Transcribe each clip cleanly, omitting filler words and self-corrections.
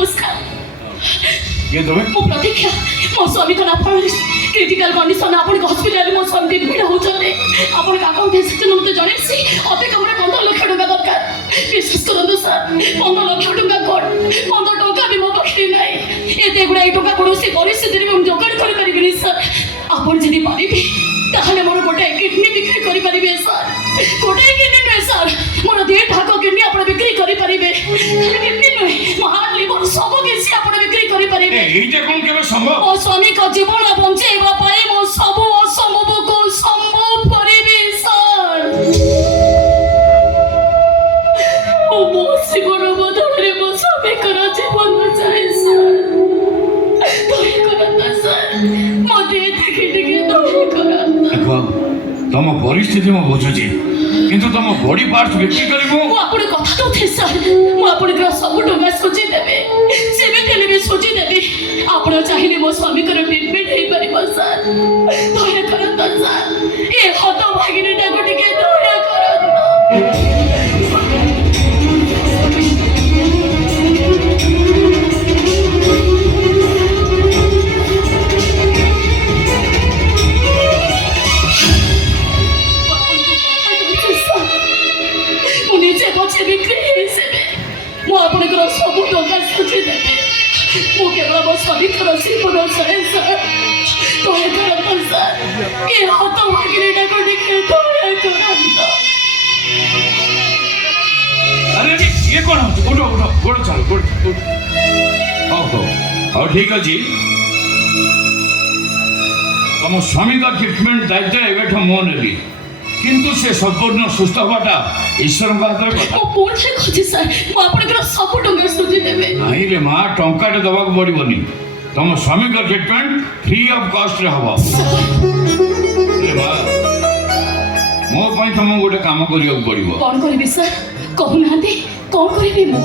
नमस्कार ये तुम्हें मो प्रतीक्षा मो स्वामी को आप क्रिटिकल कंडीशन आप हॉस्पिटल मो स्वामी एडमिट होचने आप अकाउंट हिस्ट्री मत जन अति कम 15 लाख टका दरकार विश्वास करूँ सर 15 लाख टका कौन 15 टका भी मो पाखे ना एत गुड़ा टका कौन परिस्थिति में जोगाड़ करें सर आप जी पारे ताहले मोर गोटे किडनी बिक्री करि परिबे सर गोटे किडनी नुहे सर मोर दे ढाक किडनी आपण बिक्री करि परिबे किडनी नुहे हार्ट लिवर सब किसी आपण बिक्री करि परिबे एइटा कोन केबे संभव मो स्वामी को जीवन बंचेबा पाए मो सब असंभव को संभव परिबे सर ओ मो जीवन बदले मो स्वामी को जीवन बचाए सर दया करता सर मते देखि दया करता देखो तुम परिस्थिति में बुझुची किंतु तुम बॉडी पार्ट्स बिक्री करिवो मु आपण कथा तो थे सर मु आपण ग्रा सब टंगा सोची देबे सेमे तेले भी सोची देबे आपण चाहिए मो स्वामी कर ट्रीटमेंट हे परिबो सर दया करता सर ए हत भागिनी टाको टिके दया करता सब टंका सोची देबे मो केवल मो स्वामी कर जीवन सर दया करता सर ए हत भागिनी टाको टिके दया करता अरे ये कौन उठो उठो गोड़ चलो गोड़ हो ठीक अछि तुम स्वामी का ट्रीटमेंट दायित्व एबेठ मो नेली किंतु से संपूर्ण सुस्थ हवाटा ईश्वर हाथ में ओ पूछे खोजी सर मो आपनकर सब टंका सुझी देबे नहीं रे मां टंकाटे दबा को पड़िबनी तुम स्वामी का ट्रीटमेंट फ्री ऑफ कॉस्ट रे हवा रे मां मो पई तुम गोटे काम करियो पड़िबो कौन करबी सर कहू नाते कौन करबी मो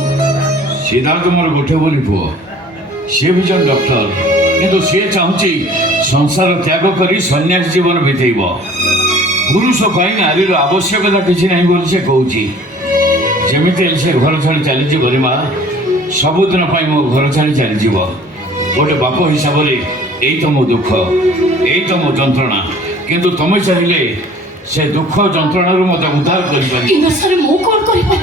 सिद्धार्थ मोर गोटे बोली पुओ से भी जन डॉक्टर किंतु से चाहूची संसार त्याग करी सन्यास जीवन बितेइबो पुरुष पाई नारी आवश्यकता किसी नहीं बोली से कहूँ जमीते से घर छाड़ी चली बोली माँ सबुदिन मो घर छाड़ी चली गोटे बाप हिसाब से यही तो मो दुख यही तो मो जंत्रणा किंतु तुम चाहिए से दुख जंत्रणा मत उद्धार कर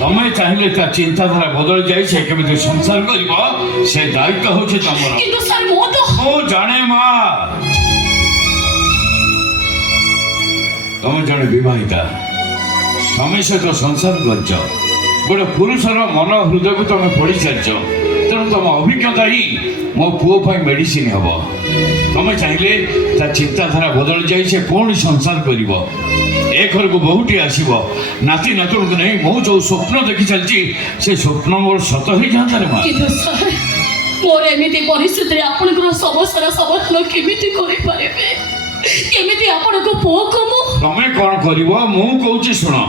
तुम चाहिए चिंताधारा बदल जाए से केमी संसार कर से दायित्व हूँ तुम जाने माँ तुम जड़े विवाहिता स्वामी सहित संसार कर गोटे पुरुषर मन हृदय को तुम पढ़ी सारी तेणु तुम अभिज्ञता ही मो पुओ मेडिसिन हम तुम चाहिए चिंताधारा बदल जाए से पुणी संसार कर घर को बहुटी आसब नाती नातुण को नहीं मो जो स्वप्न देखी चलती से स्वप्न मोर सत हो जाता रे मां मोर एमिति परिस्थिति आपनकर समस्या समाधान केमिति करि पारेबे केमिति आपनको पुओ को मु तमे कोन करिवो मु कहूची सुनो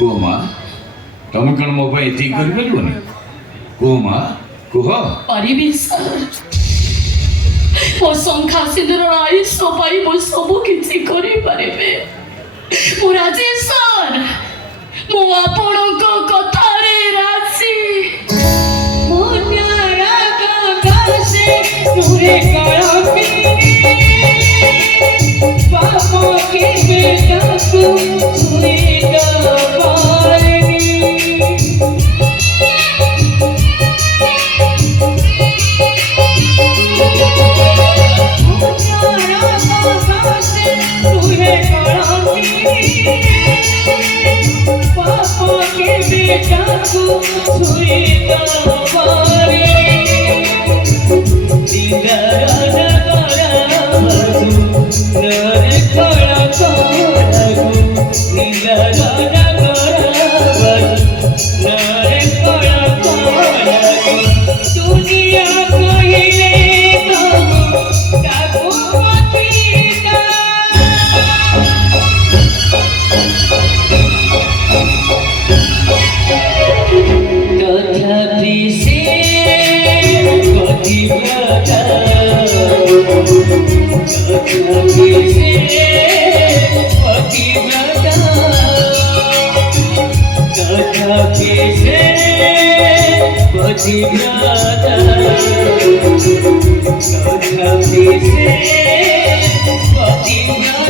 कोमा तमे कोन मो पे एती करि परिबोनी कोमा कुह परिबी सर मो संखा सिंदूर आई सबाई मो सब किछि करि पारेबे मो राजेश्वर मो आपनको कथा रे राशि मो न्यारा कासे तुरे कापी पापा के बेटा को छुई दबानी पापा के बेटा को छुई दबानी दुनिया कोइले से पतिव्रता कथापि से पतिव्रता